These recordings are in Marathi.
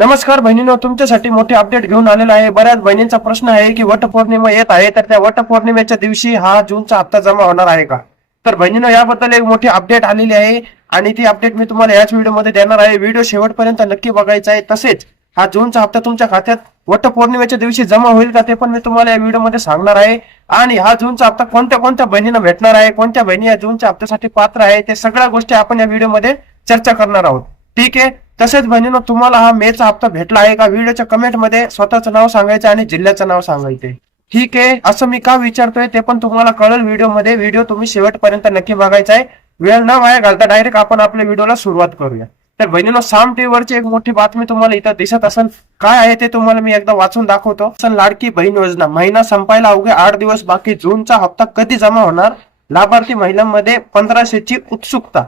नमस्कार बहिणींनो, तुमच्यासाठी मोठे अपडेट घेऊन आलेला आहे। बऱ्याच बहिणींचा प्रश्न आहे की वटपौर्णिमा येत आहे, तर त्या वटपौर्णिमेच्या दिवशी हा जूनचा हप्ता जमा होणार आहे का? तर बहिणींनो, याबद्दल एक मोठी अपडेट आलेली आहे आणि ती अपडेट मी तुम्हाला याच व्हिडिओमध्ये देणार आहे। व्हिडिओ शेवटपर्यंत नक्की बघायचा आहे। तसेच हा जूनचा हप्ता तुमच्या खात्यात वटपौर्णिमेच्या दिवशी जमा होईल का ते पण मी तुम्हाला या व्हिडिओमध्ये सांगणार आहे। आणि हा जूनचा हप्ता कोणत्या कोणत्या बहिणींना भेटणार आहे, कोणत्या बहिणी या जूनच्या हप्त्यासाठी पात्र आहे, ते सगळ्या गोष्टी आपण या व्हिडिओमध्ये चर्चा करणार आहोत। ठीक आहे। तसेच बहिणींनो, तुम्हाला हा मेचा हप्ता भेटला आहे का? व्हिडिओच्या कमेंट मध्ये स्वतःचं नाव सांगायचं आणि जिल्ह्याचं नाव सांगायचे। ठीक आहे। असं मी का विचारतोय ते पण तुम्हाला कळेल व्हिडिओमध्ये। व्हिडिओ तुम्ही शेवटपर्यंत नक्की बघायचा आहे। वेळ न वाया घालता डायरेक्ट आपण आपल्या व्हिडिओला सुरुवात करूया। तर बहिणींनो, साम टीव्ही वरची एक मोठी बातमी तुम्हाला इथं दिसत असेल। काय आहे ते तुम्हाला मी एकदा वाचून दाखवतो। लाडकी बहीण योजना महिना संपायला अवघे 8 दिवस बाकी, जूनचा हप्ता कधी जमा होणार? लाभार्थी महिलांमध्ये 1500 ची उत्सुकता।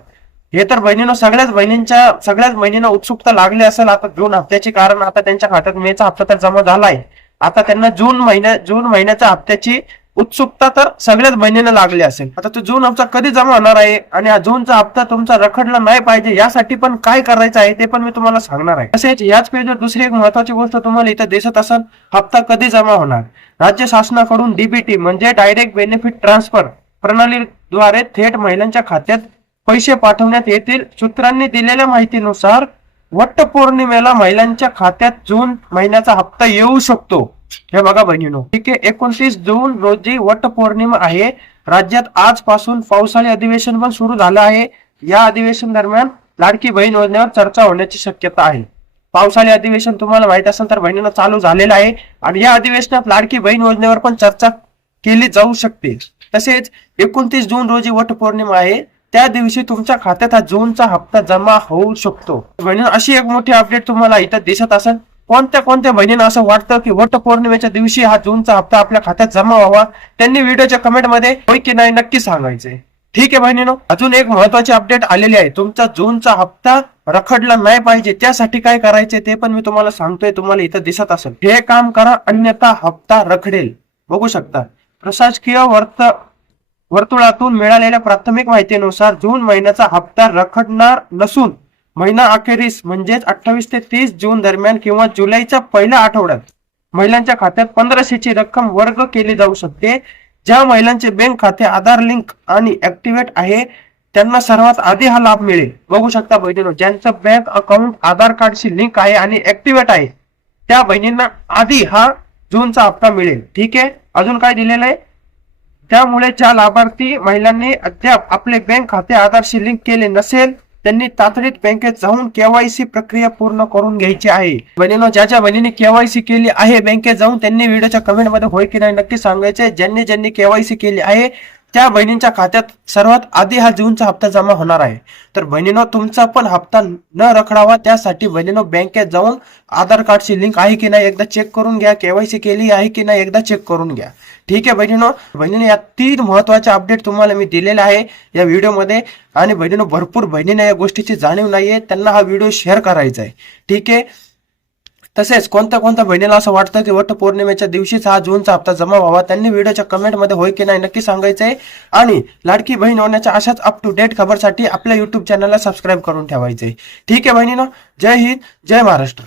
हे तर बहिणींनो, सगळ्याच बहिणींना उत्सुकता लागली असेल आता जून हप्त्याची, कारण आता त्यांच्या खात्यात मेचा हप्ता तर जमा झालाय। आता त्यांना जून महिन्याच्या हप्त्याची उत्सुकता तर सगळ्याच बहिणींना लागली असेल। आता तो जून हप्ता कधी जमा होणार आहे आणि हा जूनचा हप्ता तुमचा रखडला नाही पाहिजे यासाठी पण काय करायचं आहे ते पण मी तुम्हाला सांगणार आहे। तसेच याच पेजवर दुसरी एक महत्वाची गोष्ट तुम्हाला इथं दिसत असेल, हप्ता कधी जमा होणार? राज्य शासनाकडून डीबीटी म्हणजे डायरेक्ट बेनिफिट ट्रान्सफर प्रणालीद्वारे थेट महिलांच्या खात्यात पैसे पाठवण्यात येतील। सूत्रांनी दिलेल्या माहितीनुसार वटपौर्णिमेला महिलांच्या खात्यात जून महिन्याचा हप्ता येऊ शकतो। हे बघा बहिणींनो, ठीक आहे। 29 जून रोजी वटपौर्णिमा आहे। राज्यात आजपासून पावसाळी अधिवेशन पण सुरू झालं आहे। या अधिवेशन दरम्यान लाडकी बहीण योजनेवर चर्चा होण्याची शक्यता आहे। पावसाळी अधिवेशन तुम्हाला माहित असेल तर बहिणींनो चालू झालेलं आहे आणि या अधिवेशनात लाडकी बहीण योजनेवर पण चर्चा केली जाऊ शकते। तसेच 29 जून रोजी वटपौर्णिमा आहे, त्या दिवशी तुमच्या खात्यात हा जूनचा हप्ता जमा होऊ शकतो। बहिणींनो, अशी एक मोठी अपडेट तुम्हाला इथं दिसत असेल। कोणत्या बहिणींना असं वाटतं की वटपौर्णिमेच्या दिवशी हा जूनचा हप्ता आपल्या खात्यात जमा व्हावा? त्यांनी व्हिडिओच्या कमेंट मध्ये होय की नाही नक्की सांगायचे। ठीक आहे बहिणींनो, अजून एक महत्वाची अपडेट आलेली आहे। तुमचा जूनचा हप्ता रखडला नाही पाहिजे त्यासाठी काय करायचे ते पण मी तुम्हाला सांगतोय। तुम्हाला इथं दिसत असेल, हे काम करा अन्यथा हप्ता रखडेल। बघू शकता, प्रशासकीय वर्तुळातून मिळालेल्या प्राथमिक माहितीनुसार जून महिन्याचा हप्ता रखडणार नसून महिना अखेरीस म्हणजेच 28 ते 30 जून दरम्यान किंवा जुलैच्या पहिल्या आठवड्यात महिलांच्या खात्यात 1500 ची रक्कम वर्ग केली जाऊ शकते। ज्या महिलांचे बँक खाते आधार लिंक आणि ऍक्टिव्हेट आहे त्यांना सर्वात आधी हा लाभ मिळेल। बघू शकता बहिणींनो, ज्यांचं बँक अकाउंट आधार कार्डशी लिंक आहे आणि ऍक्टिव्हेट आहे त्या बहिणींना आधी हा जूनचा हप्ता मिळेल। ठीक आहे। अजून काय दिलेलं आहे, त्यामुळे ज्या लाभार्थी महिलांनी अद्याप आपले बँक खाते आधारशी लिंक केले नसेल त्यांनी तातडीत बँकेत जाऊन केवायसी प्रक्रिया पूर्ण करून घ्यायची आहे। बहिणींनो, ज्या बहिणींनी केवायसी केली आहे बँकेत जाऊन त्यांनी व्हिडिओच्या कमेंट मध्ये होय की नाही नक्की सांगायचे। ज्यांनी केवायसी केली आहे त्या बहिणींच्या खात्यात सर्वात आधी हा जूनचा हप्ता जमा होणार आहे। तर बहिणींनो, तुमचा पण हप्ता न रखडावा त्यासाठी बहिणींनो बँकेत जाऊन आधार कार्डची लिंक आहे की नाही एकदा चेक करून घ्या, केवायसी केली आहे की नाही एकदा चेक करून घ्या। ठीक आहे बहिणींनो, या 3 महत्वाचे अपडेट तुम्हाला मी दिलेले आहे या व्हिडिओमध्ये। आणि बहिणींनो, भरपूर बहिणींना या गोष्टीची जाणीव नाहीये, त्यांना हा व्हिडिओ शेअर करायचा आहे। ठीक आहे। तसेच कोणत्या बहिणीला असं वाटतं की वटपौर्णिमेच्या दिवशीच हा जूनचा हप्ता जमा व्हावा त्यांनी व्हिडिओच्या कमेंट मध्ये होय की नाही नक्की सांगायचंय। आणि लाडकी बहीण होण्याच्या अशाच अप टू डेट खबरसाठी आपल्या युट्यूब चॅनलला सबस्क्राईब करून ठेवायचंय। ठीक आहे बहिणींनो, जय हिंद, जय महाराष्ट्र।